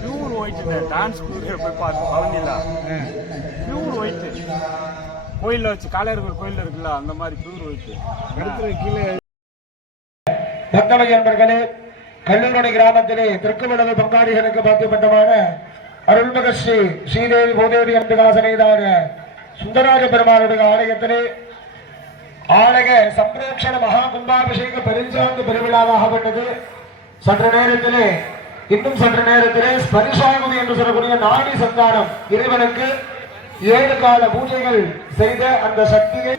Pure white dance போய் பார்த்து பழனியில் பியூர் ஒயிட்டு கோயிலில் வச்சு காளையார் கோயிலில் இருக்குல்ல அந்த மாதிரி பியூர் ஒயிட்டு அடுத்த கீழே. பக்தவழி என்பர்களே, கல்லூரணி கிராமத்திலே திருக்குமலவு பங்காளிகளுக்கு பாத்தியப்பட்டமான அருள்மிகு ஸ்ரீ ஸ்ரீதேவி பூதேவி என்பதாசனைதான சுந்தராஜ பெருமாளுடைய ஆலயத்திலே ஆலய சம்பிரேட்சண மகா கும்பாபிஷேக பெருஞ்சாந்து பெருவிழாவாகப்பட்டது. இன்னும் சற்று நேரத்திலே ஸ்பரிசாகுதி என்று சொல்லக்கூடிய நாடி சந்தானம் இறைவனுக்கு 7 கால பூஜைகள் செய்த அந்த சக்தியை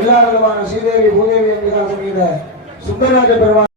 எல்லா விதமான ஸ்ரீதேவி பூதேவி என்பதாசனைத சுந்தராஜ பெருமாள்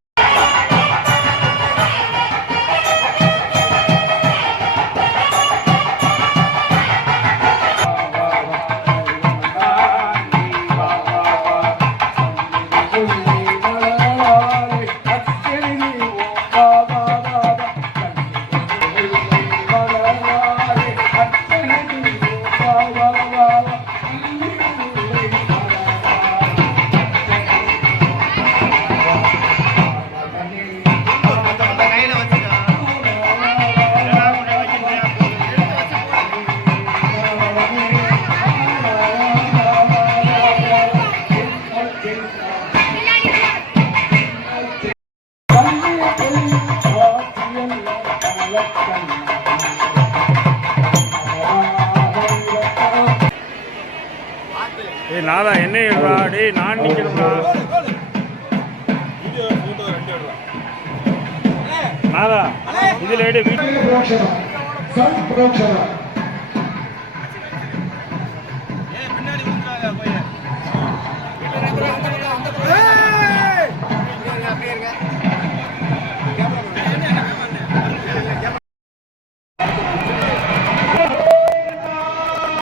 நாதா என்ன எழுறா டே நான் நிற்கணும்டா நாதா இதில் வீட்டு